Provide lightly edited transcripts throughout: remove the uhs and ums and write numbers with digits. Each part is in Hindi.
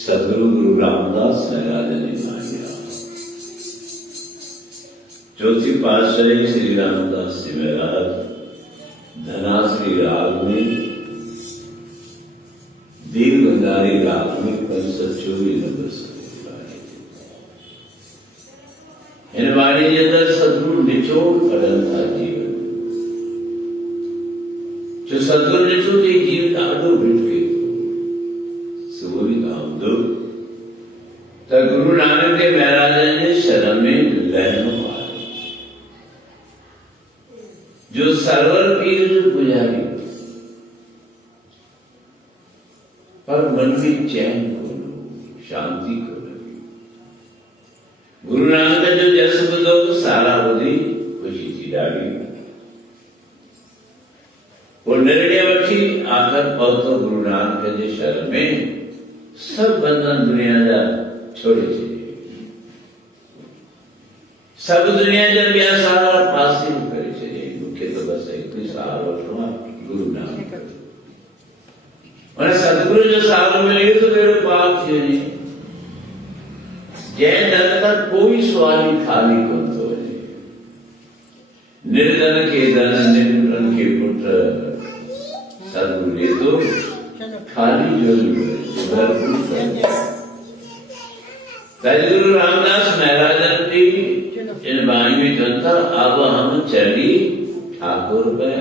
सदगुरु गुरु रामदास महाराज ने मांगा। चौथी पातशाही श्री रामदास जी महाराज धनाश्री राग में दीन बंगारी राग में 524 नंबर इन वाणी के अंदर सदगुरु निचोड़ पड़ल था जीवन जो सदगुरु निचोड़ जीवन आडो भिट के सुबोरी काम दो तो गुरु नानक देव महाराज ने शरण में लहनों मारे जो सरवर पीर पुजारी पर मन में चैन को लो, शांति को लगे। गुरु नानक जो जस बुधो सारा बुद्धि खुशी थी डाली वो निर्णय वठी आकर पहुंचो गुरु नानक के शरण में सब बंधन दुनिया जा छोड़े चले सब दुनिया जब यह सारा पासी करे चले मुख्य तो बस एक ही सहारा गुरु नानक और सदगुरु जो सहारा मिले तो मेरे पाप थे नहीं जय धन तक कोई सवाल खाली कौन तो निर्धन के धन निर्धन के पुत्र सदगुरु ने तो खाली जो गुरु रामदास महाराज ने इन वाणी में कहता अब हम चली ठाकुर में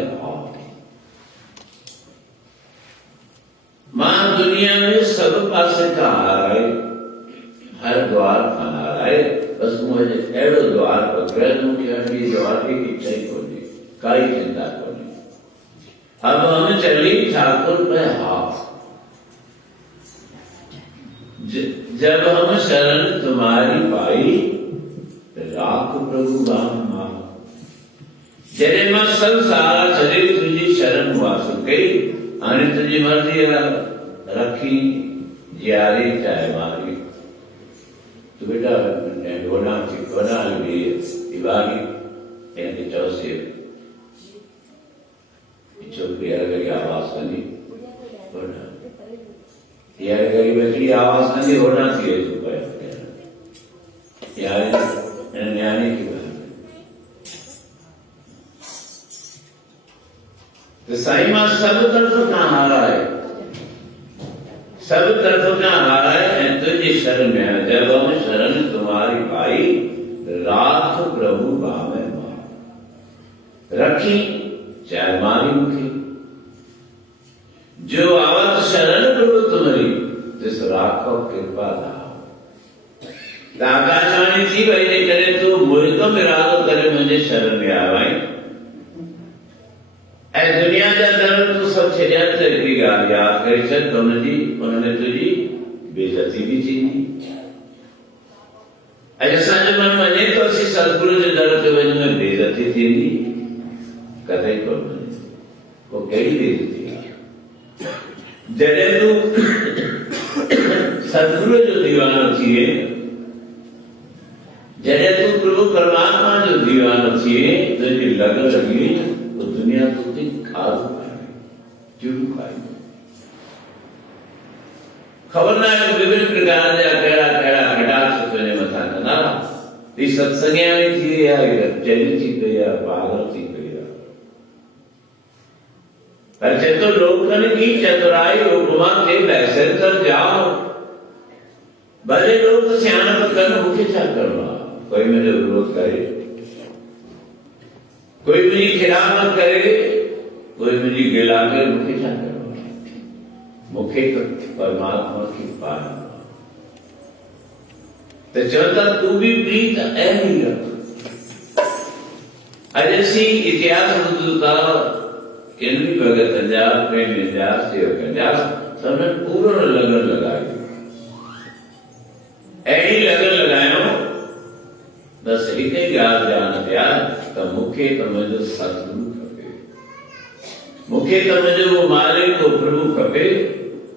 मां दुनिया में सब पासे का हार है हर द्वार खाना रहा है बस मुझे एड़ो द्वार पकड़े मुख्य द्वार की इच्छा ही कोनी काई चिंता कोनी अब हम चली ठाकुर पे हाथ जब हम शरण तुम्हारी पाई राख प्रभु राम मां जरे मैं संसार चले तुझी शरण वास गई आने तुझी मर्जी रखी जारी चाहे मारी तो बेटा ढोना चिकना भी दिवाली यानी चौसे छोकरी अगर आवाज बनी होना यार गरीब बच्ची आवाज नहीं होना चाहिए तो यार न्याय की बात तो साईं मां सब तरफ ना हारा है सब तरफ ना हारा है तुझे शरण में जब हम शरण तुम्हारी पाई राख प्रभु बामे रखी चाहे मारी मुखी जो आवत शरण प्रभु तुम्हारी जिस राखो कृपा आकाशवाणी थी भाई ने करे तो मुझे तो मिरादो करे मुझे शरण में आवाई ऐ दुनिया का धर्म तो सब छेड़िया तेरी गाल याद करे छत उन्होंने तुझी बेइज्जती भी चीनी ऐसा जो मन मने तो सतगुरु जे दर ते वञण में बेइज्जती थींदी कतई कोन। वो कहिड़ी बेइज्जती आहे? जॾहिं तूं सतगुरु जो दीवानो थिए, जॾहिं तूं प्रभु परमात्मा जो दीवानो थिए, तुंहिंजी लॻ लॻी तो दुनिया तुंहिंजी खाधो चूरू खाई। ख़बर न आहे विभिन्न प्रकार जा कहिड़ा कहिड़ा कटाक्ष तुंहिंजे मथां कंदा। ही सत्संगियाणी थी वई आहे, चैनी थी पई आहे, पागल थी पई आहे। पर चए थो लोकनि की चतुराई उपमा खे बैसेंतर जाओ। भले लोग सियाणप कनि, मूंखे छा करिणो आहे? कोई मुंहिंजो विरोध करे, कोई मुंहिंजी खिलाफ़त करे, कोई मुंहिंजी गिला करे, मूंखे छा करिणो आहे? मूंखे त परमात्मा खे पाइणो आहे। त चवनि था तूं बि प्रीत अहिड़ी रख। अॼु असीं इतिहास ॿुधूं था किन बि भगतनि जा, प्रेमियुनि जा, सेवकनि जा, सभिनी पूरो लगन लॻायो। अहिड़ी लगन लॻायो बस हिक ई ॻाल्हि ध्यानु ॾिया त मूंखे त मुंहिंजो सतगुरु खपे, मूंखे त मुंहिंजो उहो मालिक उहो प्रभु खपे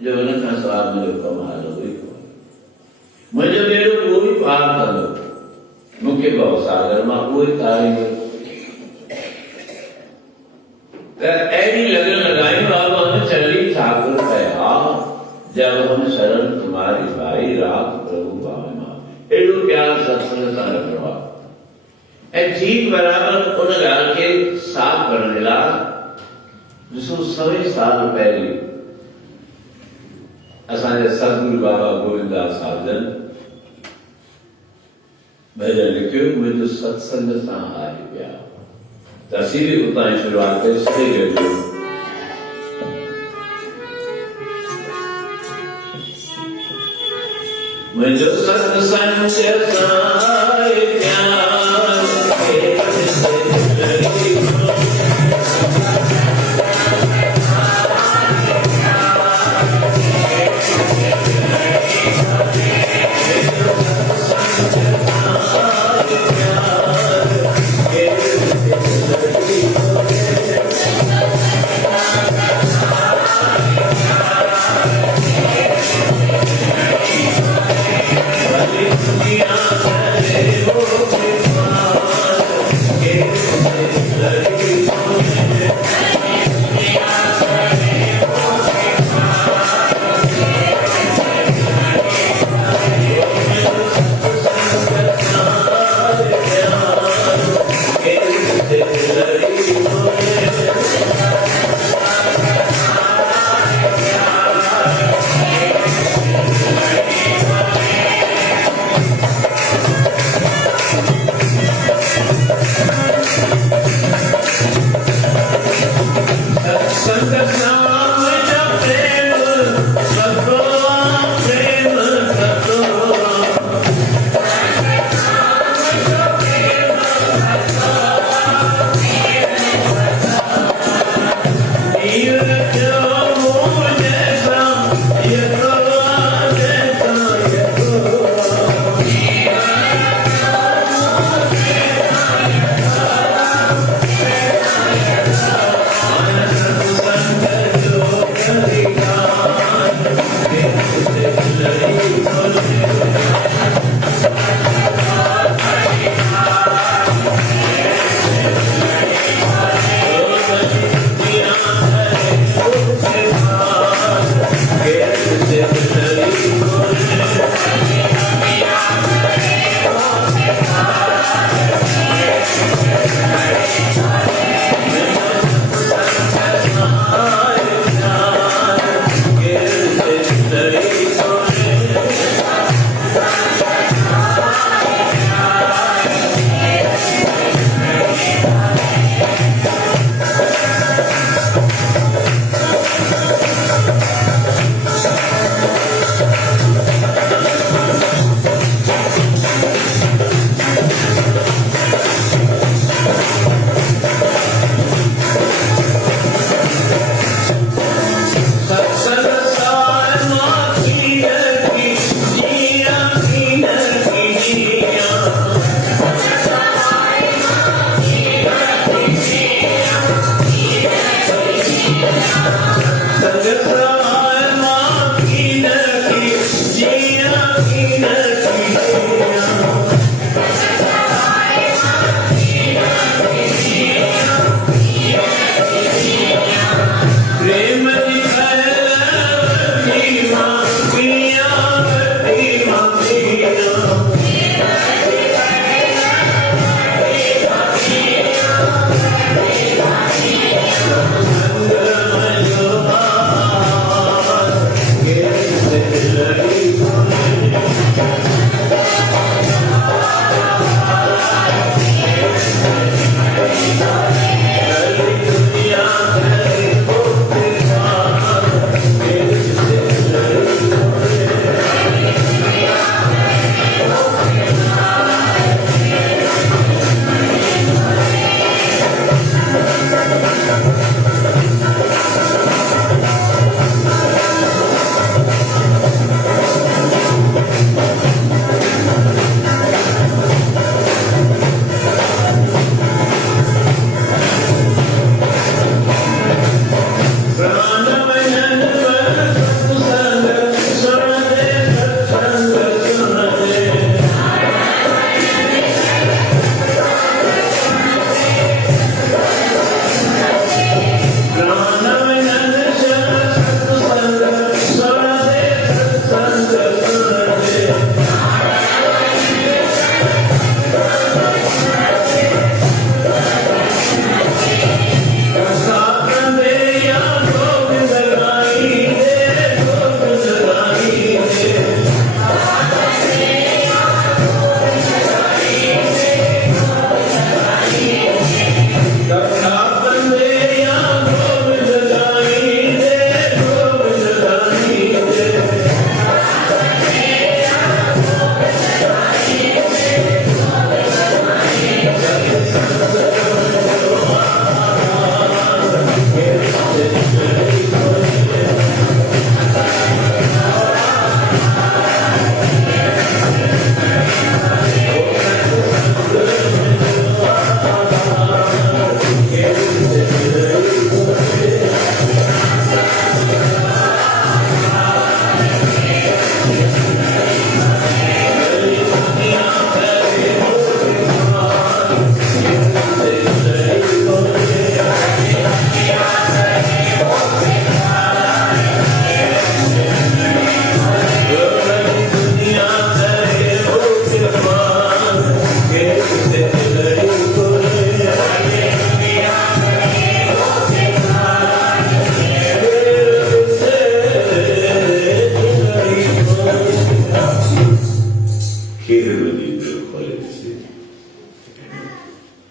जो हुन खां सवाइ मुंहिंजो कमु हलो ई कोन्हे। मुंहिंजो ॿेड़ो उहो ई पार कंदो, मूंखे भवसागर मां उहो ई तारींदो। त अहिड़ी लगन लॻाई बाबा ने चली ठाकुर कया, जब हम शरण तुम्हारी भाई रात प्रभु भावना। एड़ो प्यार सत्संग सां रखिणो आहे। ऐं ठीक बराबर उन ॻाल्हि खे साफ़ करण लाइ ॾिसो 100 साल पहिरीं असांजे सतगुरु बाबा गोविंददास साधन भॼन लिखियो, मुंहिंजो सत्संग सां आहे प्यार। त असीं बि उतां जी शुरूआत कई सही गॾु। मुझे सत्संग सां प्यार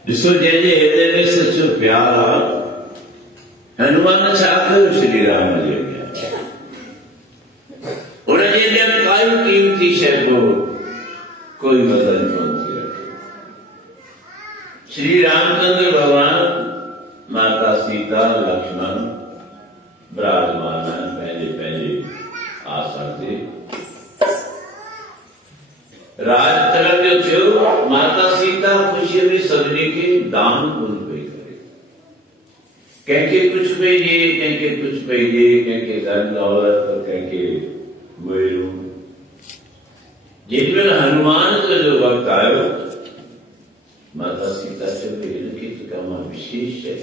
जिसको जैसे हृदय में सच्चो प्यार आ हनुमान छाकर श्री राम जी गया उन्हें जब काई कीमती शब्दों कोई बदल नहीं रखे। श्री रामचंद्र भगवान माता सीता लक्ष्मण विराजमान पहले पहले आसन से राज तरफ जो थियो माता सीता खुशी में सजने के दान पुण्य पे करे कहके कुछ पे ये कहके कुछ पे ये कहके धन दौलत और कहके मेरू जिनमें हनुमान का जो वक्त आयो माता सीता चले इनकी तो विशेष है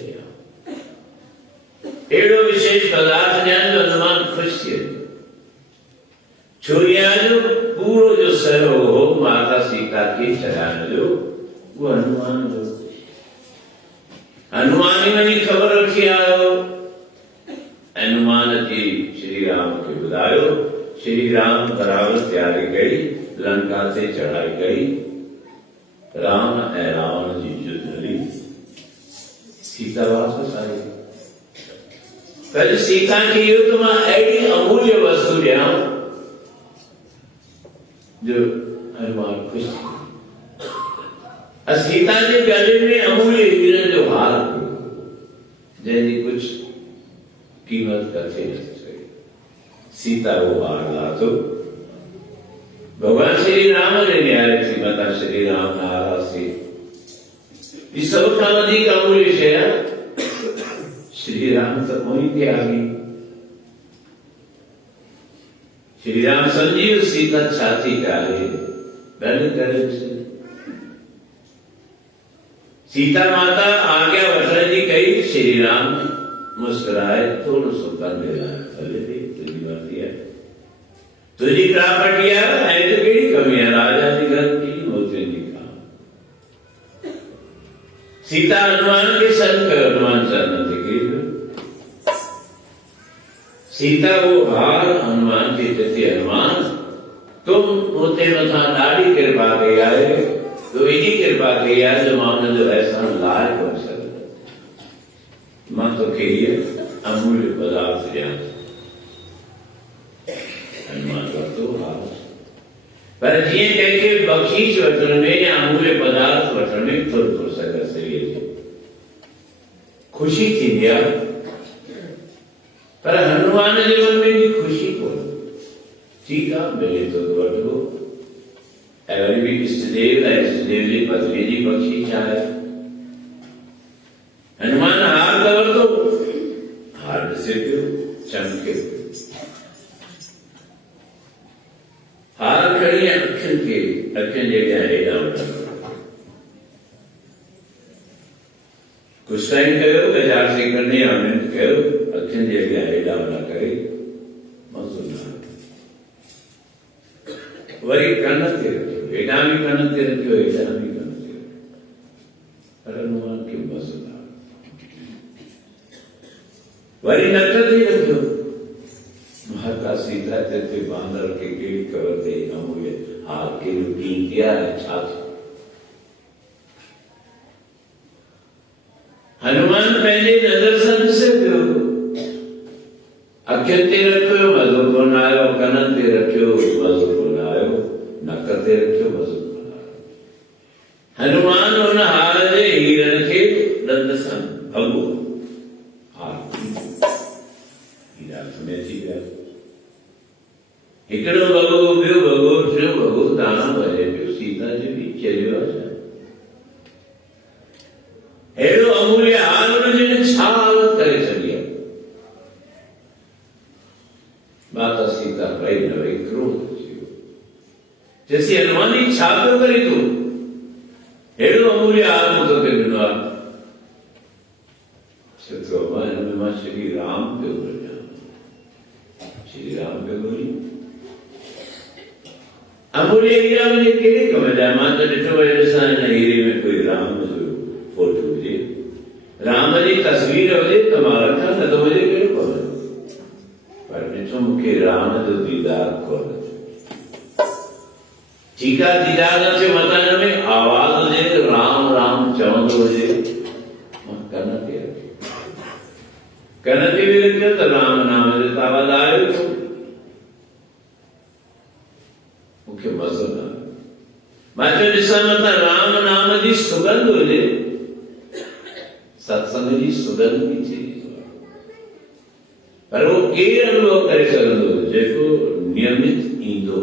एड़ो विशेष पदार्थ जान जो हनुमान खुश थे छोरिया जो पूरो जो सरो हो माता सीता के चरण जो वो हनुमान जो हनुमान ही मनी खबर रखी आयो हनुमान की श्री राम के बुलायो श्री राम बराबर तैयारी गई लंका से चढ़ाई गई राम ए रावण जी युद्ध हरी सीता वापस आई कल सीता के युद्ध में ऐसी अमूल्य वस्तु लिया जो हनुमान खुश सीता के गले में अमूल्य हीरा जो हार जैसी कुछ कीमत करते सीता वो हार ला तो भगवान श्री राम ने आए थी माता श्री राम नारा से इस सब अधिक अमूल्य है श्री राम तक वहीं के आगे श्री राम संजीव सीता छाती डाले पहले करे सीता माता आज्ञा वचन जी कही श्री राम मुस्कुराए थोड़ा सुखा दे रहा है अरे तुझी मर्जी है तुझी प्रॉपर्टी है तो कई कमी है राजा जी घर की मोती जी का सीता हनुमान के संग हनुमान चरण सीता वो हार हनुमान के प्रति हनुमान तुम होते मथा दाढ़ी कृपा के आए तो इसी कृपा के आए जो मामला जो ऐसा लायक हो सकता मां तो कहिए अमूल्य पदार्थ ज्ञान हनुमान का तो हार पर जिए कहके बख्शीश वचन में या अमूल्य पदार्थ वचन में थोड़ा सका से खुशी थी दिया पर हनुमान जीवन में भी खुशी को सीता मिले तो बटो एवरी भी इष्टदेव जी पत्नी जी बख्शी चाहे हनुमान हार दवर तो हार से क्यों चमके हार खड़ी अक्षन के अक्षन जगह है कुछ टाइम करो बाजार से करने आनंद करो अक्षन जगह है डावना करे मसुना वरी कनते रखो बेटा भी कनते रखो बेटा भी कनते रखो हनुमान के मसुना वरी नकती रखो माता सीता ते बांदर के गिर करते अमूल्य हाथ के रूटीन किया है छात्र हनुमान पहले नजर से क्यों अक्षते रखो मधु को नायो कनते रखो मधु को नायो नकते रखो मधु को नायो हनुमान उन हार जे हीरन के दंड सन भगो हार हीरा सुने थी गया हिकड़ो भगो बियो भगो थियो भगो दाना भरे बियो सीता जी भी चलियो है एड़ो अमूल्य हाल जिन छाल करे छड़िया माता सीता भई न भई क्रोध थियो जैसे हनुमान जी छाप करी तो एड़ो अमूल्य हाल मुझे के बिना शत्रुमान में श्री राम पे बोलिया श्री राम पे बोली अमूल्य हीरा में केड़े कम जाए माता डिठो ऐसा हीरे में कोई राम फोटो जी राम जी तस्वीर हो जे तुम्हारा था न तो मुझे क्यों बोल पर मिठो मुखे राम जो दीदार को ठीका दीदार से मतन में आवाज जे राम राम चवंदो कनती विरक्यो तो राम नाम जे तावल आयो तो मुख्य मज़ो न मां चयो ॾिसां मथां राम नाम जी सुगंध हुजे सत्संग जी सुगंध बि थिए पर वो केरु अनुभव करे सघंदो जेको नियमित ईंदो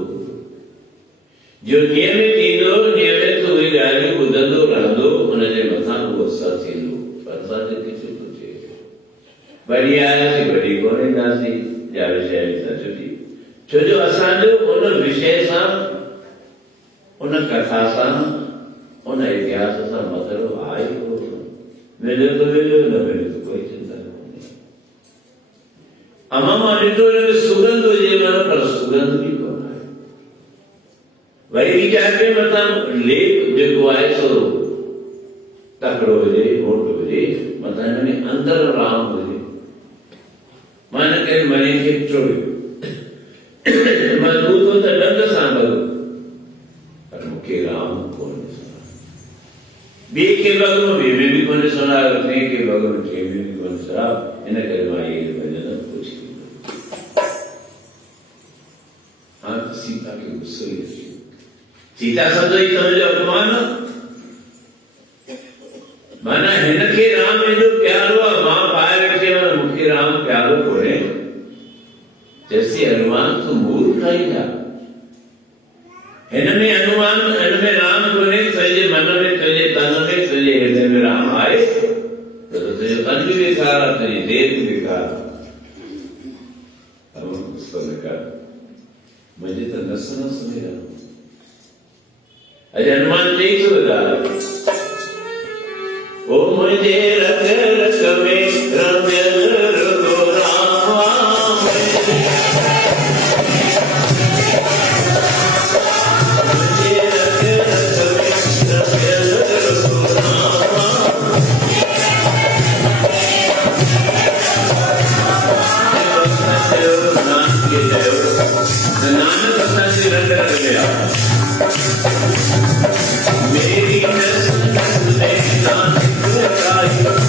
जो नियमित ईंदो नियमित उहे ॻाल्हियूं ॿुधंदो रहंदो उनजे मथां उहो असर थींदो पर असांजे किथे थो थिए वरी आयासीं वरी कोन ईंदासीं या विषय सां छुटी छो जो असांजो उन विषय सां उन कथा सां उन इतिहास सां मतिलबु आहे मिले तो मिले न मिले तो कोई चिंता नहीं अमा मां ॾिठो हिन सुगंध हुजे मन पर सुगंध बि कोन आहे वरी वीचार के मथां लेख जेको आहे सो तकिड़ो हुजे मोटो हुजे मथां हिन में अंदर राम हुजे मां हिन खे मणी खे टोड़ियो मज़बूत हो त ॾंद सां भॻो पर मूंखे राम कोन ॿिए खे भॻो ॿिए में बि कोन ॾिसंदा टे खे भॻो टे में बि कोन ॾिसंदा इन करे मां इहे भॼन पूछी हाँ तो सीता के गुस्सो ही सीता समझो ही समझो अपमान माना हिन खे राम एॾो प्यारो आहे मां पाए रखे मूंखे राम प्यारो कोन्हे जैसे हनुमान तूं मूर्ख आहीं छा हिन में हनुमान हिन में राम कोन्हे तुंहिंजे मन में तुंहिंजे तन में तुंहिंजे हृदय में राम आहे त तुंहिंजो तन बि बेकार आहे तुंहिंजी देह बि बेकार आहे मुंहिंजी त नस नस में रहंदो अॼु हनुमान चई थो ॻाल्हि ओ मुंहिंजे रग रग में रमियल रुॻो राम नानक असांजे रंग रंग में आहे मेरी नस नस में नानक रायो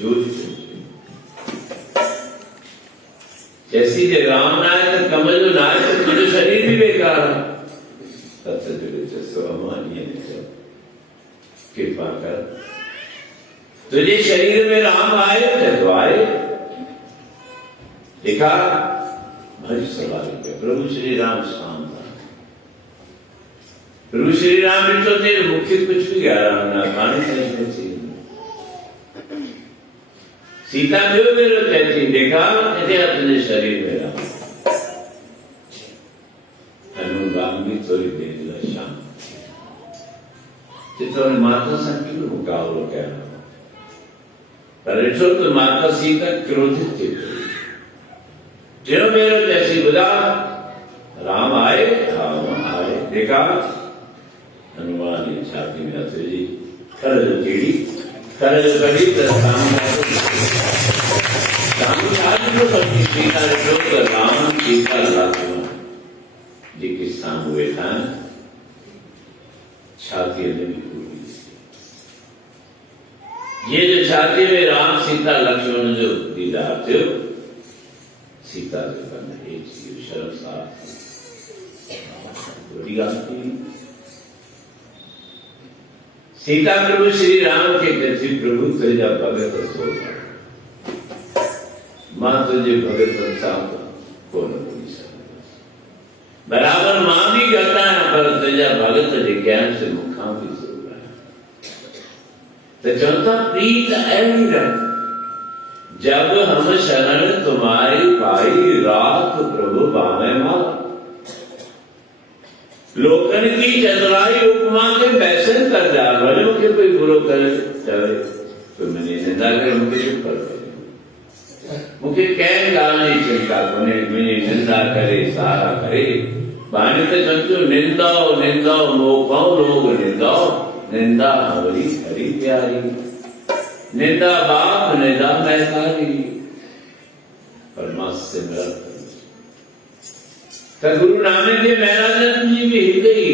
जोत जैसी जे राम ना आए तो कमल जो ना आए तो तुझे शरीर भी बेकार है। अमान्य कृपा कर तुझे शरीर में राम आए तो आए। देखा भज सवाल प्रभु श्री राम शाम था। प्रभु श्री राम ने तो तेरे मुख्य कुछ भी गया राम ना पानी चाहिए। सीता जो मेरे कहती देखा कहते अपने शरीर में राम राम भी थोड़ी देर शाम चित्तौड़ माता से क्यों मुकाबला क्या पर तो माता सीता क्रोधित थी। जो मेरे जैसी बुला राम आए देखा हनुमान की छाती में हथे जी खरज कीड़ी खरज कड़ी सीता तो राम सीता लाखों जी किस्सा हुए था छाती में भी पूरी। ये जो छाती में राम सीता लक्ष्मण जो दीदार थे सीता जो करना एक शर्मसार बड़ी आती। सीता प्रभु श्री राम के कहती प्रभु तेजा भगत सो मां तुझे भगत कौन बोली सकता बराबर मां भी कहता है पर तेजा भगत ज्ञान से मुखा भी जरूर है। तो चौथा प्रीत ऐसी रख जब हम शरण तुम्हारी पाई रात प्रभु बाने मार। लोकन की चतुराई उपमा के बैसन कर जा भले मुझे कोई बुरो करे चले तो मैंने निंदा करे मुझे चुप कर मुझे कह गाने चिंता कोने मैंने निंदा करे सारा करे बाने तो समझो निंदाओ निंदाओ मोपाओ लोग निंदाओ निंदा हमारी हरी प्यारी निंदा बाप निंदा महकारी परमात्मा से मेरा तो गुरु नानक देव महाराज जी भी हिल गई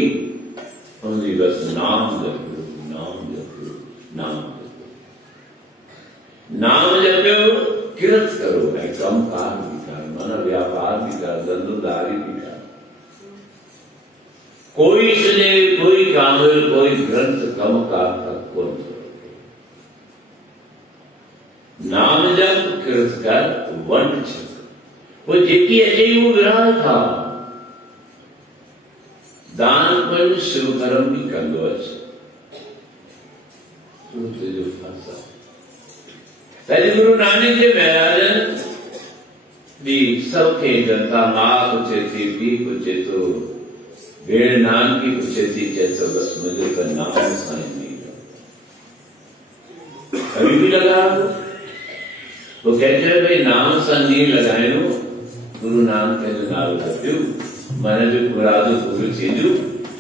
उनकी बस नाम जपो नाम जपो नाम जपो नाम जपो किरत करो है कम कार भी कर मन व्यापार भी कर धंधोदारी भी कर कोई सजे कोई कामिल कोई ग्रंथ कम कार तक कौन नाम जप किरत कर वंड छक वो जेकी अजय वो विराट था दान पर शिव कर्म भी कंदो पहले गुरु नानक देव महाराज भी सबके जनता मां कुछ थी भी कुछ तो भेड़ नान की कुछ थी जैसा बस मुझे का नाम साइन नहीं अभी भी लगा वो कहते हैं भाई नाम सा नहीं लगाए लो गुरु नानक के जो नाम लगाते मैंने जो मुरादो पूरी चीजू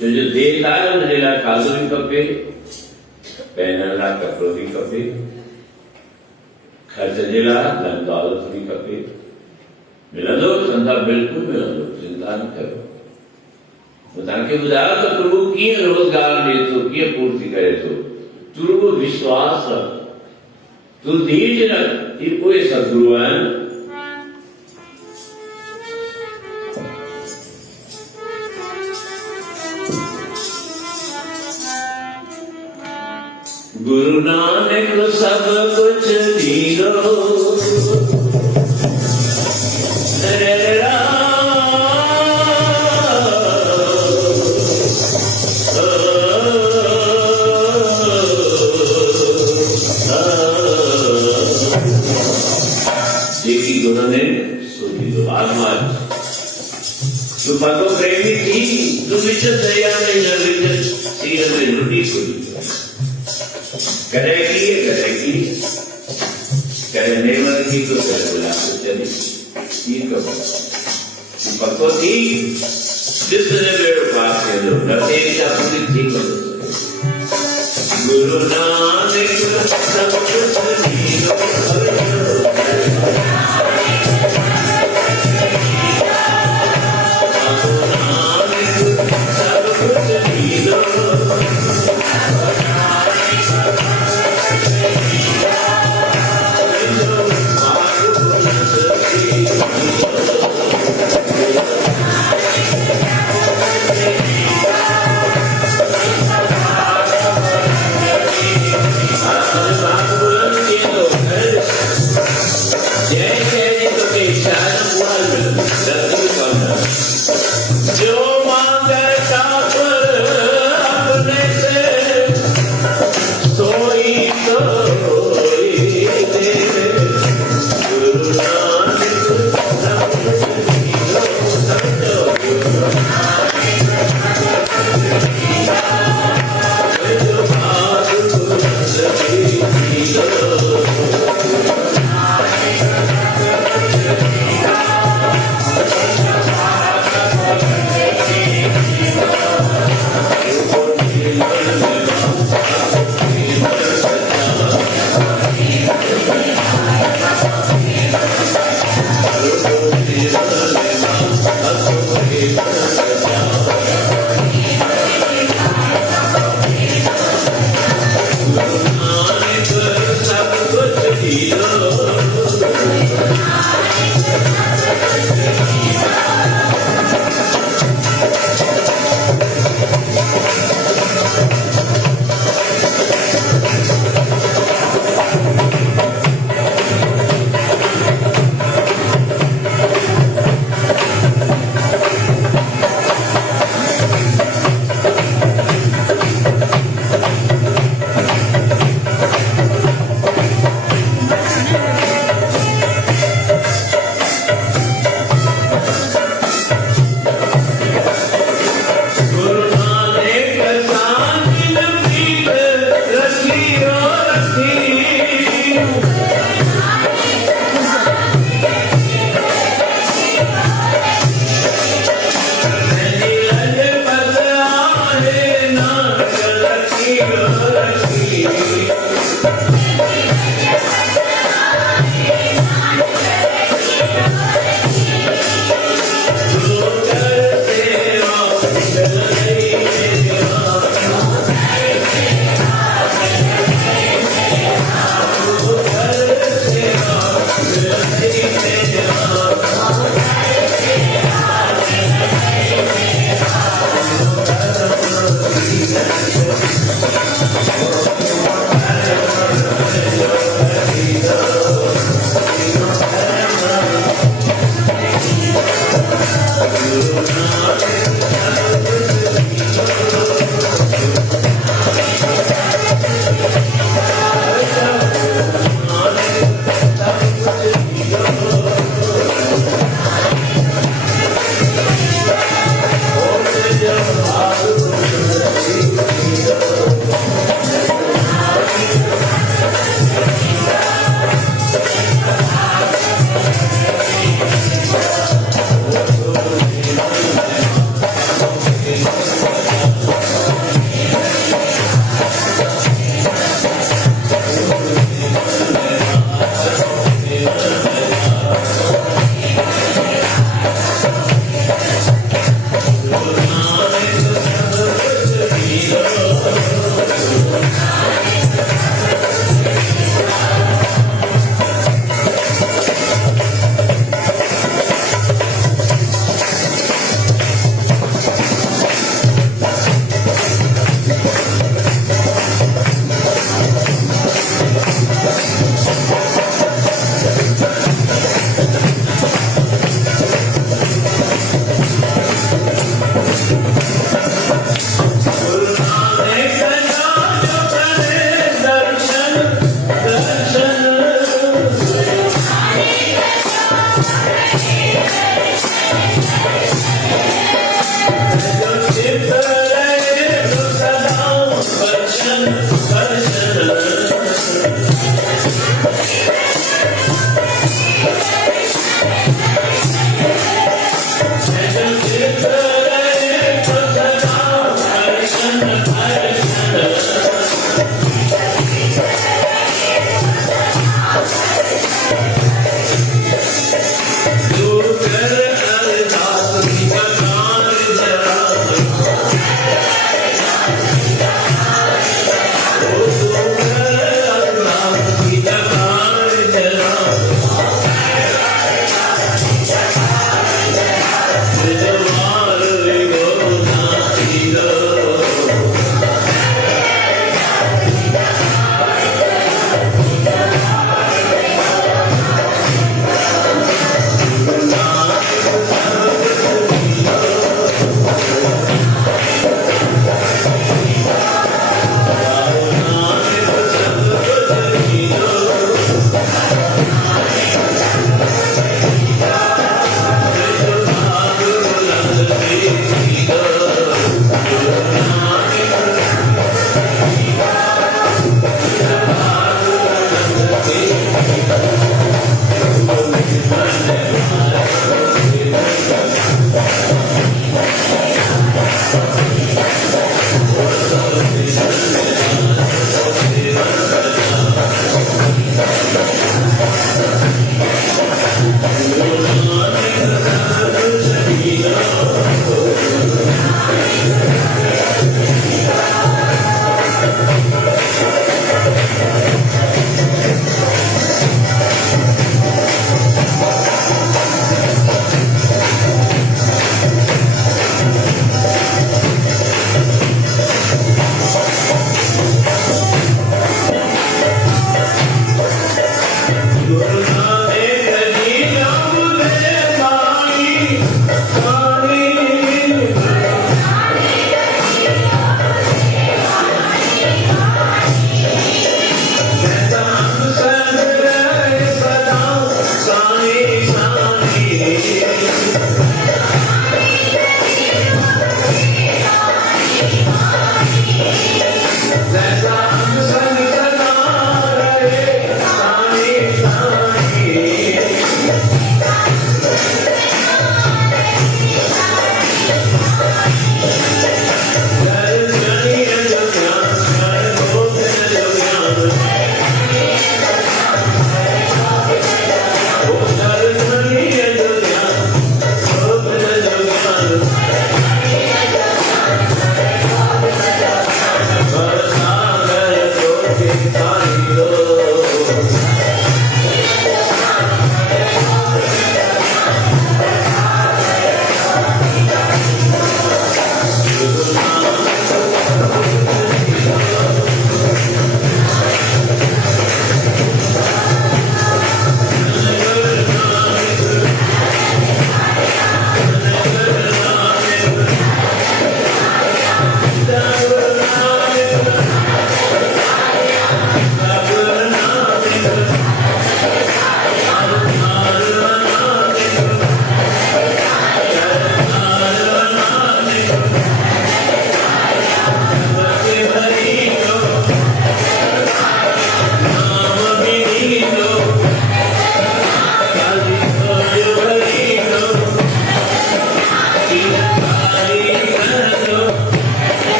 जो देखा है मुझे ला खादो भी कपे पहनने ला कपड़ों भी कपे खर्च जिला धन दौलत भी कपे मिला दो धंधा बिल्कुल मिला दो चिंता नहीं करो ताकि बुझाओ तो प्रभु किए रोजगार दे तो किए पूर्ति करे तो तू वो विश्वास रख तू धीरज रख ये कोई सदगुरु है गुरु नानक सब कुछ दीनो देखी गुरु ने सुधी दो आत्मा तो प्रेमी थी तो विचत दया में सीरत में लुटी खुली करेगी करने वाली को कर बोला तो चली ये कब भगवती जिसने मेरे पास के जो नते का पूरी ठीक हो गुरु नानक सब कुछ दीनो सब कुछ दीनो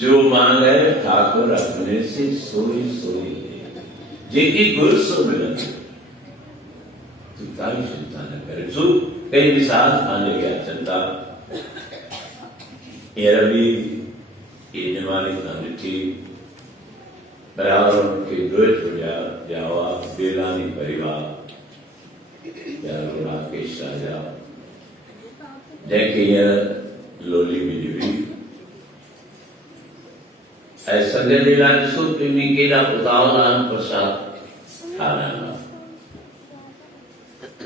जो मांगे ठाकुर अपने से सोई सोई दे, जेकी गुरु सो मिलन तू तारी चिंता न करे। जो कई मिसाल आने गया चंदा ये रवि ये निवारी तानिठी बराबर के दुर्ज हो जावा बेलानी परिवार राकेश राजा जैके लोली मिली ऐसा गदिलान सुप्रीमी केला उतावलान प्रसाद खाना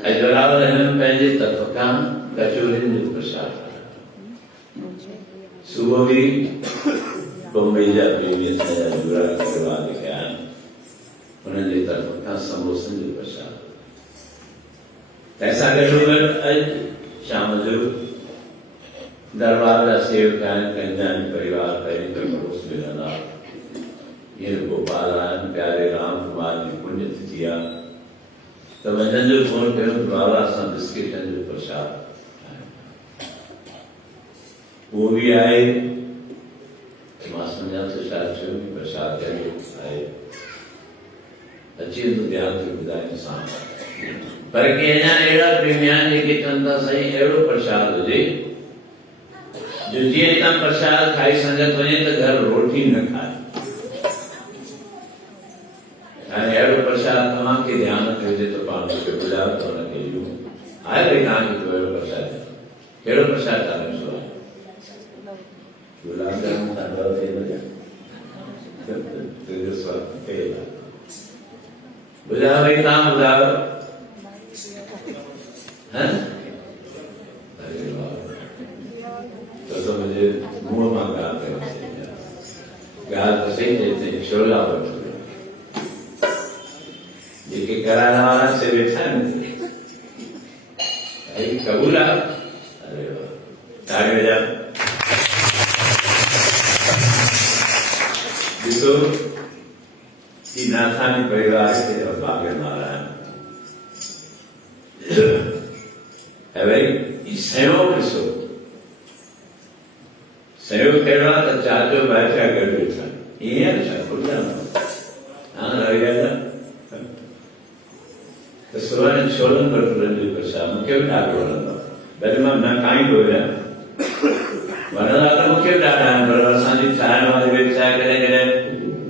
ऐ बराबर हम पहले तत्वकान कचोरी ने प्रसाद सुबह भी बम्बई जा प्रेमी से जुड़ा करवा दिखाया उन्हें तत्वकान समोसन ने प्रसाद ऐसा करूँगा आज शाम जो दरबार का सेवकान कल्याण परिवार कहीं तो पड़ोस में रहना ये गोपाल राम प्यारे राम कुमार जी पुण्य तिथिया तो मैं जो फोन करूँ बाबा सा बिस्किट जो प्रसाद वो भी आए मां समझा तो शायद प्रसाद आए अच्छी तो ध्यान से बुधाए इंसान पर के अहिड़ा प्रेमियान जेके चवनि था साईं अहिड़ो प्रसाद हुजे जो जीअं हितां प्रसाद खाई संगत वञे त घर रोटी न खाए हाणे अहिड़ो प्रसाद तव्हांखे ध्यान में हुजे त पाण मूंखे ॿुधायो त हुनखे ॾियो आहे भई तव्हांखे को अहिड़ो प्रसाद कहिड़ो प्रसाद तव्हांखे सो आहे गुलाब जामुन तव्हां तुंहिंजो स्वास्थ्य कहिड़ो आहे ॿुधायो भई तव्हां ॿुधायो तो मुझे मुंह में गाल तो सही देते हैं छोला ये कराने वाला से बैठा नहीं कबूला अरे ताड़ी बजा जिसको कि नाथानी परिवार से और भाग्य नारायण है भाई संयोग सो संयोग कहिड़ा त चाचो बादशाह गॾु वेठा ईअं छा ॿुधायो हाणे रही आया त सुभाणे छोलनि भटूरनि जो प्रसाद मूंखे बि ॾाढो वणंदो आहे भले मां न खाईंदो हुजां वणंदा त मूंखे बि ॾाढा आहिनि पर असांजी ठाहिण वारी व्यवसाय कॾहिं कॾहिं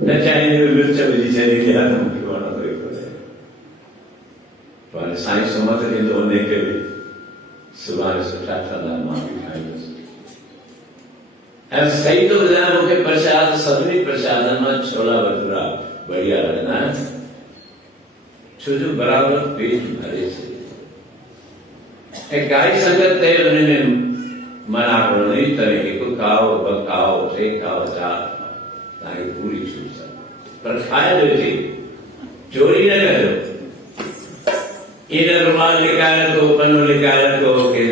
न चाहींदी मिर्च विझी छॾींदी आहे त मूंखे वणंदो ई कोन्हे पर साईं सुमत ॾींदो हुनखे बि सुभाणे सुठा ठहंदा मां बि खाईंदुसि ऐं सही तो ॿुधायां मूंखे प्रसाद सभिनी प्रसादनि मां छोला भटूरा बढ़िया लॻंदा आहिनि छो जो बराबरि पेट भरे छॾे ऐं काई संगत ते हुनमें मना कोन्हे त हिकु खाओ ॿ खाओ टे खाओ चारि तव्हांखे पूरी छूट पर खाए वेठे चोरी न कयो इन रुमाल लिकाए रखो पनो लिकाए रखो के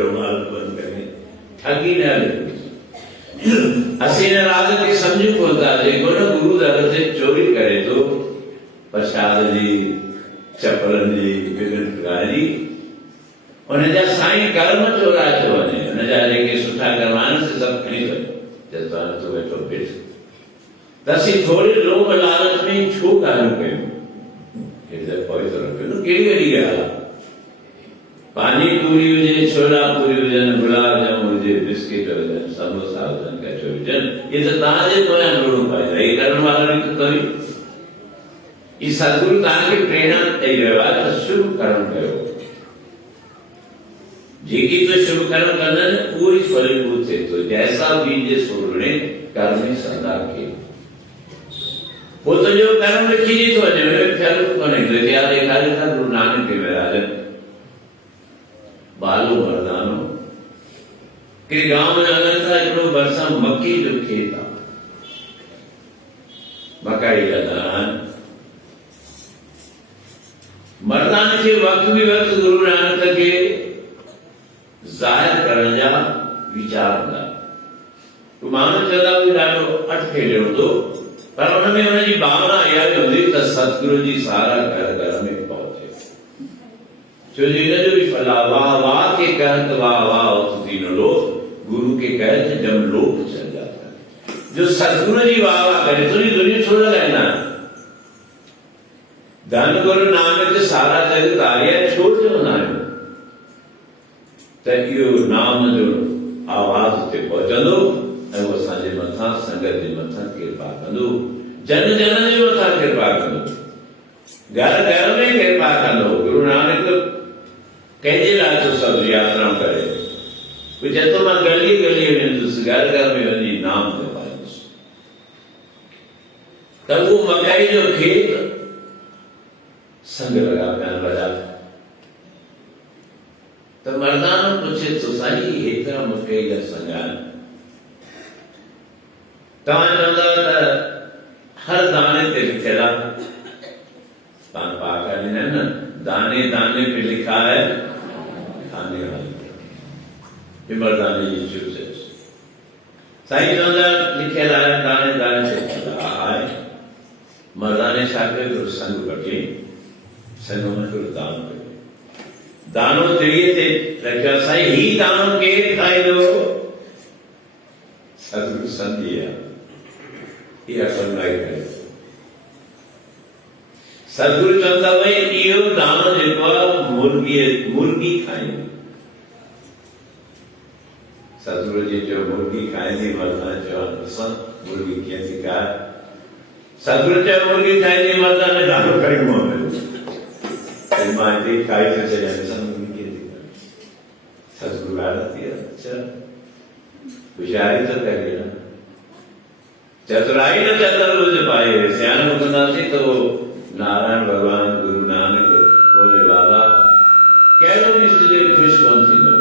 रुमाल बंदि करे ठगी न हले असीं हिन राग खे सम्झूं कोन था जेको न गुरू दर ते चोरी करे थो प्रसाद जी चपलनि जी विभिन्न प्रकार जी उनजा साईं कर्म चोराए थो वञे उनजा जेके सुठा कर्म आहिनि से सभु खणी वञे जॾहिं तूं वेठो बीठ त असीं थोरी लोभ लालच में छो ॻाल्हियूं कयूं पवित्र रखियो कहिड़ी वॾी ॻाल्हि आहे पानी पूरी हुजे छोला पूरी हुजनि गुलाब जामुन हुजे बिस्किट हुजनि समोसा हुजनि कचो हुजनि ये तो तव्हांजे पोयां लोड़ो पाईंदा हे करण वारो बि त तव्हीं ई सतगुरु तव्हांखे प्रेरणा ॾेई रहियो आहे त शुभ कर्म कयो जेकी तो शुभ कर्म कंदनि उहो ई फलीभूत थिए थो जैसा बीज सोरणे कर्म सदा के वो तो जो कर्म लिखी थो वञे हुनमें फल कोन्हे इतिहास ॾेखारे था गुरु नानक देव महाराज बालो मर्दानो कि गांव में आगन था हिकिड़ो भरिसां मक्की जो खेत आहे मकाई जा दाना मर्दान खे वक़्त बि वक़्त गुरु नानक खे ज़ाहिर करण जा वीचार हूंदा तो माण्हू चवंदा बि ॾाढो अटखेलियो हूंदो पर हुनमें हुनजी भावना इहा बि हूंदी त सतगुरु जी सहारा घर घर में पहुचे छो जो हिनजो बि फल आहे वाह वाह के कहत वाह वाह उथती न लो गुरु के कहत जब लोक चल जाता जो सतगुरु जी वाह वाह करे तुझी दुनिया छो लॻाईंदा धन गुरु नानक सारा जग तारिया छो चवंदा आहियूं त इहो नाम जो आवाज़ ते पहुचंदो ऐं उहो असांजे मथां संगत जे मथां कृपा कंदो जन जन जे मथां कृपा कंदो घर घर में कृपा कंदो गुरु नानक कंहिंजे लाइ तो सभु यात्राऊं करे उहो चए थो मां गली गली वेंदुसि घर घर में वञी नाम जपाईंदुसि त उहो मकाई जो खेत संग लॻा पिया वॾा त मर्दानो पुछे थो साईं हेतिरा मकाई जा संग आहिनि तव्हां चवंदा त हर दाणे ते लिखियल आहे तव्हां पाका ॾिना न दाने दाने पे लिखा है खाने वाले ये मर्दाने यीशु से साईं चंदा लिखे लाए दाने दाने से आए मर्दाने साके को संग बटे संगों को दान करे दानों चाहिए थे रखा साईं ही दानों के खाए लो सदगुरु संधिया ये असल लाइक है सदगुरु चंदा भाई इहो दानो जेको मुर्गी खाईंदी सदगुरु जी जो मुर्गी खाईंदी मर्दाने चयो असां मुर्गी कीअं थी खाए सदगुरु चयो मुर्गी खाईंदी मर्दाने दानो खणी मुंहं में मां हिते खाई थी छॾियां असां मुर्गी कीअं थी खाए सदगुरु आरती अच्छा होशियारी तो करे ना चतुराई न चतुर्भुज पाए सियान कंदासीं तो नारायण भगवान गुरु नानक बोले बाबा कहिड़ो बि इष्टदेव ख़ुशि कोन थींदो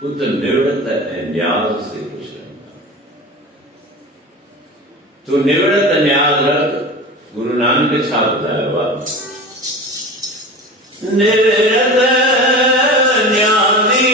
हू त निवृत ऐं न्याज़ से ख़ुशि रहंदा तूं निवृत न्याज़ रख गुरु नानक छा ॿुधायो आहे निवृत न्याज़ी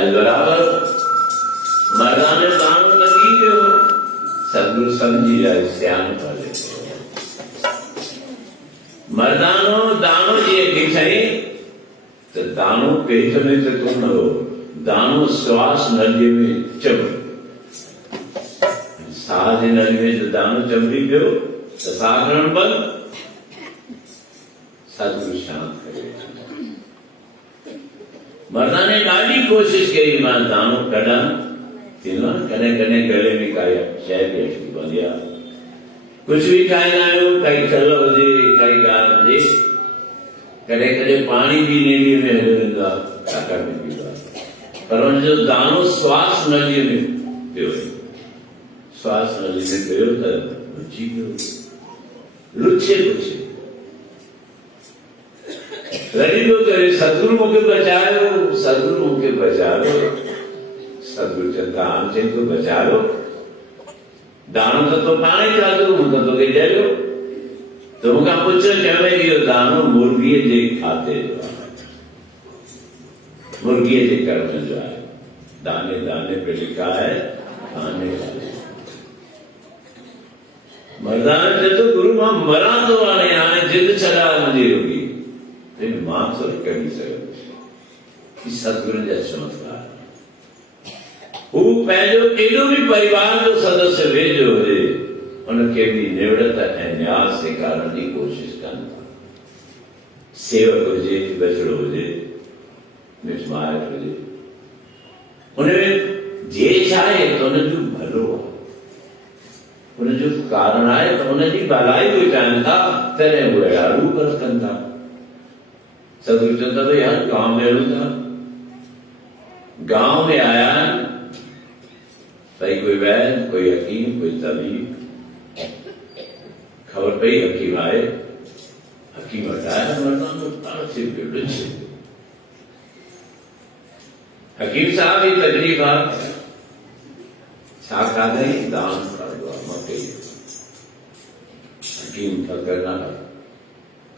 अज बराबर मर्दाने दान लगी पियो सतगुरु समझी जाए सियान वाले मर्दानो दानो जी अॻे साईं तो दानो पेट में तो तुम न हो दानो श्वास नली में चमड़ी साह जे नली में जो दानो चमड़ी पियो तो साह खणण बंद सतगुरु शांत करे मर्दाने ॾाढी कोशिश कई मां दानो कढां थींदो न कॾहिं कॾहिं गले में काई शइ बि अटकी पवंदी आहे कुछ भी खाईंदा आहियूं काई खल हुजे काई ॻाल्हि हुजे कॾहिं कॾहिं पाणी भी नेड़ीअ में हली वेंदो आहे छाकाणि में पींदो आहे पर हुनजो दानो श्वास नलीअ में पियो श्वास नली में पियो त रुची पियो लुछे लुछे लड़ी पियो करे सतगुरु मूंखे बचायो सतगुरु मूंखे बचायो सतगुरु चवंदा आहिनि चई तूं बचायो दानो त तो पाण ई खाधो मूं त तोखे ॾियो तो मूंखां पुछ चवे इहो दानो मुर्गीअ जे खाते जो आहे मुर्गीअ जे कर्म जो आहे दाने दाने पे लिखा है खाने वाले मर्दाने चए थो गुरु मां मरां थो हाणे हाणे जिद छॾा मुंहिंजी रुगी लेकिन मां थो कढी सघंदुसि सतगुरु जा चमत्कार हू पंहिंजो केॾो बि परिवार जो सदस्य वेझो हुजे उनखे बि निवड़त ऐं न्यास सेखारण जी कोशिश कनि था सेवक हुजे बछड़ो हुजे मिठ माइट हुजे उनमें जे छा आहे त उनजो भलो आहे उनजो कारण आहे त उनजी भलाई उहे चाहिनि था तॾहिं उहे अहिड़ा रूप कनि था सतगुरु चवंदा भई यार गांव में हलूं था गांव में आया भाई कोई वैद कोई हकीम कोई तबीब खबर पई हकीम आए हकीम हटाया मर्दानो तार से लुछ हकीम साहब ही तकलीफ आहे छा खाधई दान खाधो आहे मकई हकीम फ़कर ना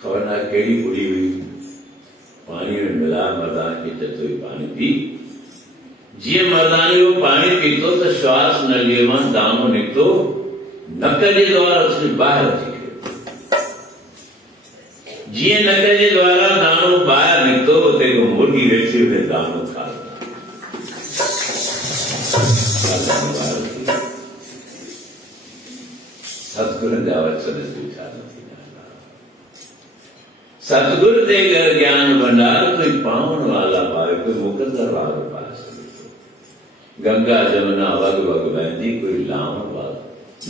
खबर ना कहिड़ी बुरी हुई पानी में मिला मर्दान की चतुई पानी पी जीअं मर्दानी वो पानी पीतो तो श्वास नलीअ मां दानो निकितो नक जे द्वारा उसने ॿाहिरि अची वियो जीअं नक जे द्वारा दानो ॿाहिरि निकितो उते को मुर्गी वेठी हुई दानो खाधो सतगुरु जा वचन झूठा न थींदा सतगुरु जे घर ज्ञान भंडार कोई पावण वाला पावे कोई मुकद्दर वारो पाए गंगा जमुना वग वग बहती कोई लावण वाला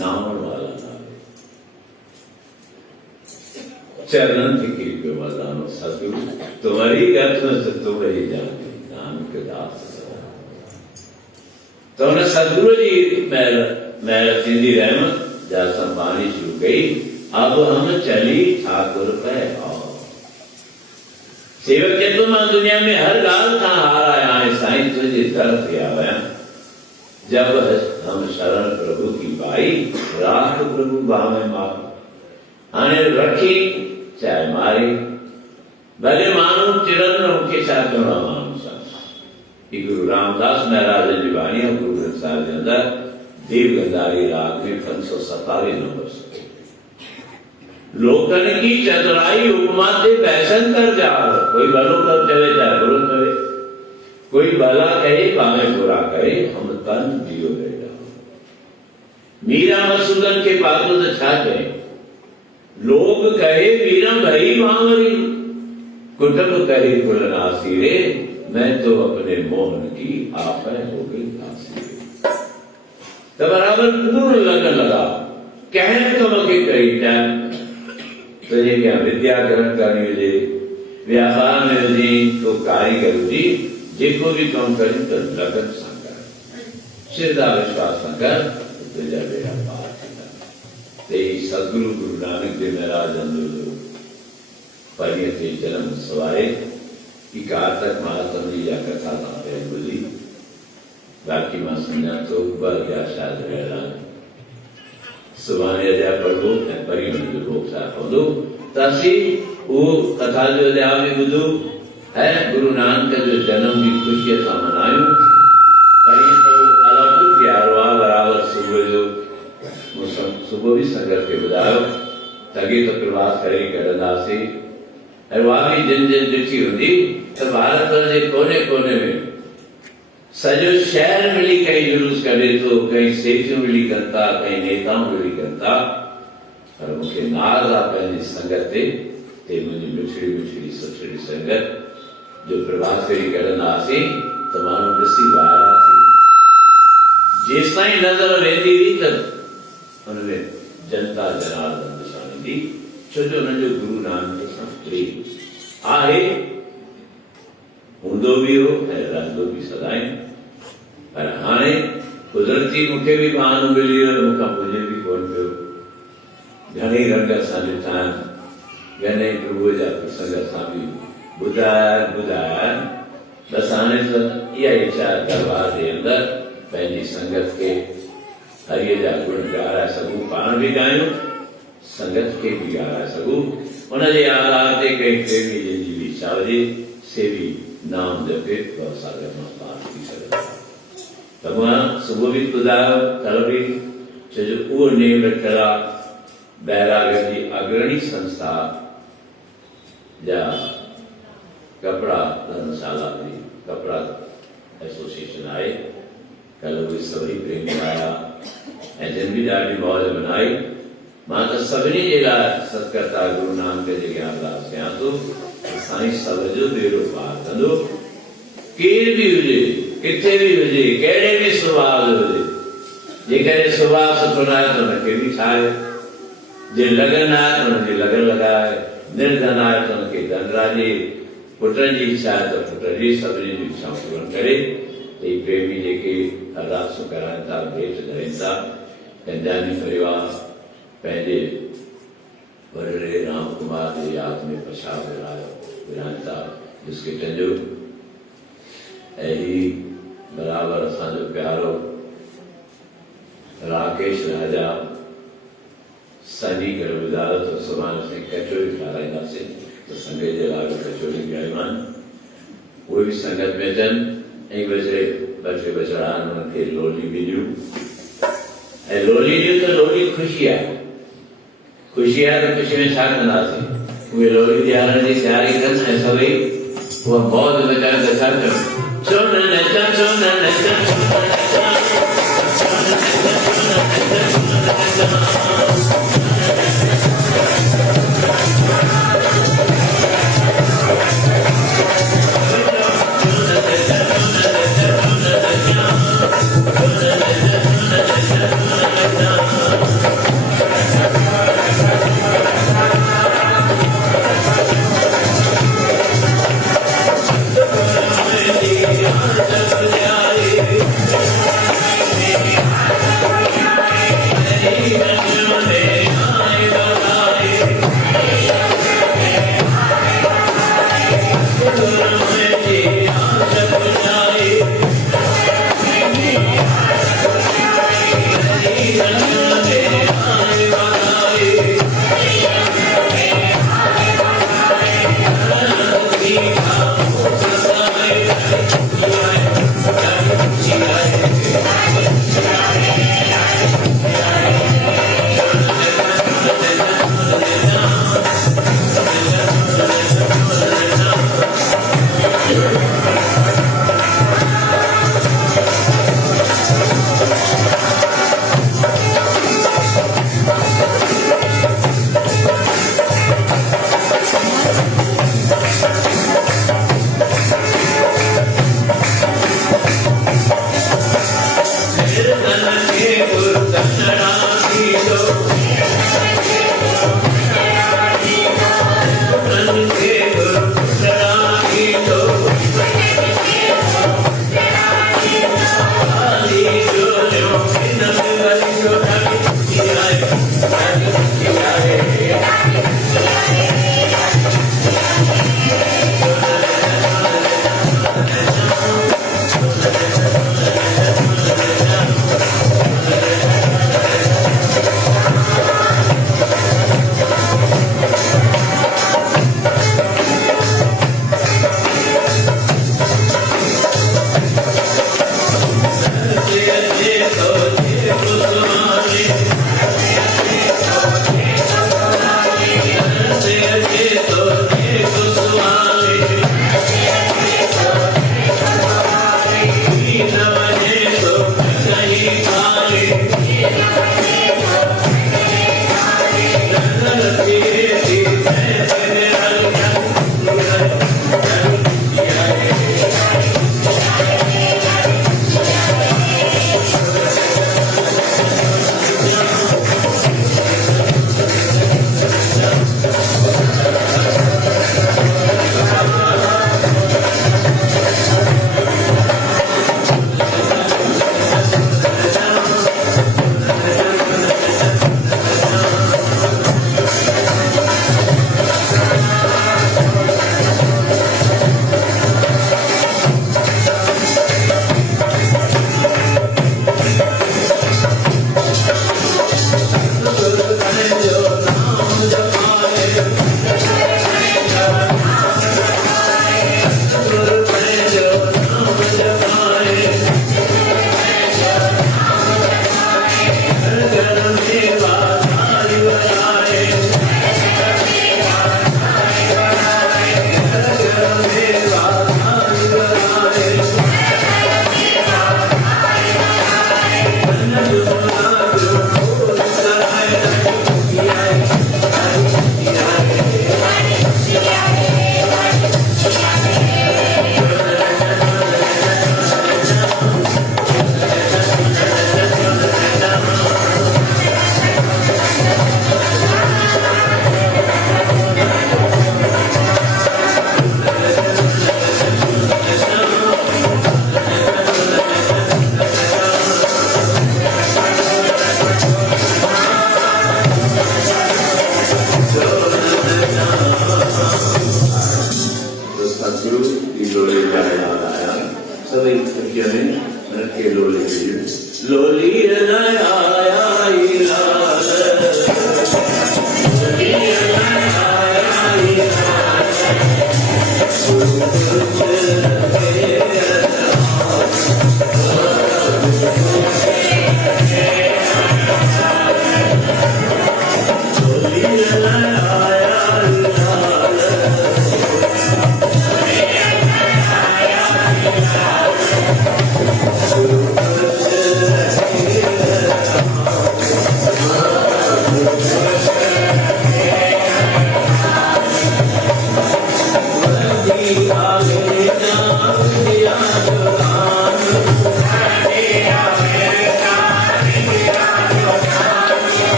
नावण वाला ना चरण थी कृपा मर्दानो सतगुरु तुम्हारी गत में तुम ही जानते नानक दास तो उन्हें सतगुरु जी मेरा थींदी रहमत जैसा पानी शुरू गई अब हम चली ठाकुर पे आओ सेवक के तुम दुनिया में हर गाल का हार आया है साईं तुझे तरफ आया जब हम शरण प्रभु की पाई राख प्रभु बामे मार आने रखी चाहे मारी भले मानू चिरन उनके साथ जोड़ा मानू साथ गुरु रामदास महाराज जी वाणी और गुरु ग्रंथ साहिब के अंदर देव गंधारी राग में 547 नंबर से लोकन की चतुराई उपमा से बैसन कर जा कोई भलो कर चले चाहे बुरो करे कोई भला कहे भावे बुरा कहे हम तन दियो बेटा मीरा मसूदन के पात्र तो छा कहे लोग कहे मीरा भई भांगरी कुटुंब कहे कुलनासी रे मैं तो अपने मोहन की आप हो गई नासी तो बराबर पूर्ण लगन लगा कहने तो मके कही टाइम तो ये क्या विद्या ग्रहण करनी हुजे व्यापार में हुजे तो कारीगर हुजे जेको भी कम करें तो लगन सां कर श्रद्धा विश्वास सां कर तुझा बेड़ा पार थींदा ते सतगुरु गुरु नानक देव महाराज अंदर परीअ ते जन्म सवारे की कारतक महात्म जी जा कथा तव्हां ॿुधी बाक़ी मां सम्झां थो ॿ या शायदि रहिड़ा सुभाणे अध्याय पढ़ो ऐं परीअ जो भोग छा पवंदो त असीं उहो कथा जो अध्याय बि ॿुधो है गुरु नानक जो जन्म की खुशी असां मनायूं पर ईअं त उहो अलौकिक प्यारो आहे बराबरि सुबुह जो मूं सुबुह बि संगत खे ॿुधायो त अॻे त प्रभात करे कढंदासीं ऐं उहा बि जिन जिन ॾिठी हूंदी त भारत जे कोने कोने में सॼो शहर मिली कई जुलूस कढे थो कई सेठियूं मिली कनि था कई नेताऊं मिली कनि था पर मूंखे नाज़ आहे पंहिंजी संगत ते मुंहिंजी मिठड़ी मिठड़ी सुठड़ी संगत जो प्रभात फेरी कढंदासीं त माण्हू ॾिसी ॿाहिरां जेसिताईं नज़र वेंदी हुई त हुनमें जनता जनार्दन ॾिसणु ईंदी छो जो हुननि जो गुरु नानक सां प्रेम आहे हूंदो बि हो ऐं रहंदो बि सदाईं पर हाणे कुदरती मूंखे बि बहानो मिली वियो मूंखां पुॼे बि कोन पियो घणेई रंग असां ॾिठा आहिनि घणेई प्रभुअ जा प्रसंग असां बि ॿुधाया बसि हाणे त इहा इच्छा दरबार जे अंदरि पंहिंजी संगत खे हरीअ जा गुण ॻाल्हाए सघूं पाण बि ॻायूं संगत खे बि ॻाल्हाए सघूं उनजे आधार ते कंहिं प्रेमी जंहिंजी बि इच्छा हुजे से बि नाम जपे सागर मां पार थी सघंदा त मां सुबुह बि ॿुधायो कल्ह बि छो जो उहो नेम रखियल आहे बैराग जी अग्रणी संस्था जा कपिड़ा धर्मशाला जी कपिड़ा एसोसिएशन आहे कल्ह उहे सभई प्रेमी आया ऐं जिन बि ॾाढी मौज मनाई मां त सभिनी जे लाइ सतकर्ता गुरु नानक जे अॻियां अरदास कयां थो साईं सब जो बेड़ो पार कंदो केर बि हुजे किथे बि हुजे कहिड़े बि सुभाउ हुजे जेकॾहिं सुभाउ सुठो न आहे त हुनखे बि ठाहे जे लगन आहे त हुनजी लगन लॻाए निर्धन आहे त हुनखे धन राजे पुटनि जी इच्छा आहे त पुट जी सभिनी जी इच्छाऊं पूरन करे ही प्रेमी जेके अरदासूं कराइनि था भेट करनि था गंजानी परिवार पंहिंजे वॾड़े राम कुमार जे यादि में प्रसाद विराइनि था बिस्किटनि जो ऐं ही बराबरि असांजो प्यारो राकेश राजा साॼी करे ॿुधायो त सुभाणे असीं कचोरी ठाराईंदासीं त संगत जे लाइ बि कचोरी ॾियायूं आहिनि उहे बि संगत में अचनि ऐं बचे ॿ टे बचड़ा आहिनि उन्हनि खे लोली बि ॾियूं ऐं लोली ॾियूं त लोली ख़ुशी आहे ख़ुशी आहे त ख़ुशी में छा कंदासीं उहे लोली ॾियारण जी तयारी कनि ऐं सभई उहा मौज मचाइनि त छा कनि छो न नचा छो न नचा Yeah.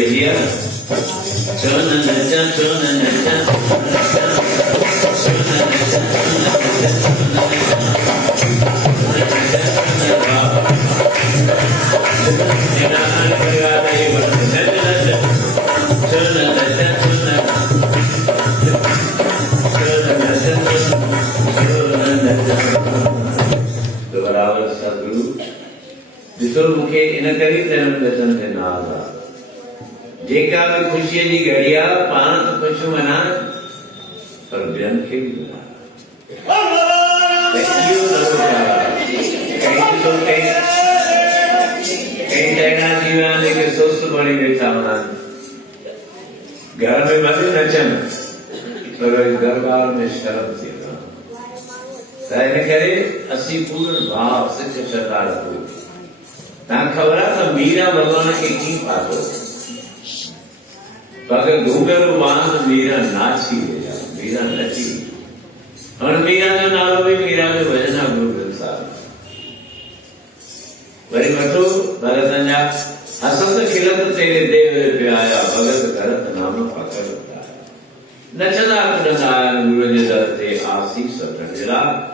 भेजिया सोना नचा सोना नचा तो बराबर सदगुरु ॾिसो मूंखे इन करे जन्म दर्शन ते नाज़ आहे जेका बि ख़ुशीअ जी घड़ी आहे पाण त ख़ुशि मना पर ॿियनि खे बि कई अहिड़ा थी विया आहिनि जेके सुस्त बणी वेठा हूंदा आहिनि घर में भले नचनि पर दरबार में शर्म थी इन करे असीं पूर्ण भाव सच श्रद्धा रखूं तव्हां ख़बर आहे त मीरा भॻवान खे कीअं पातो पर घूंघर वांग मीरा नाची वई मीरा नची हाणे मीरा जो नालो बि मीरा जो भॼन आहे गुरु ग्रंथ साहिब वरी वठो भगतनि जा हसत खिलत तेरे देव पिया आया भगत करत नाम पकड़ नचंदा कुॾंदा आहिनि गुरू जे दर ते आसीस वठण जे लाइ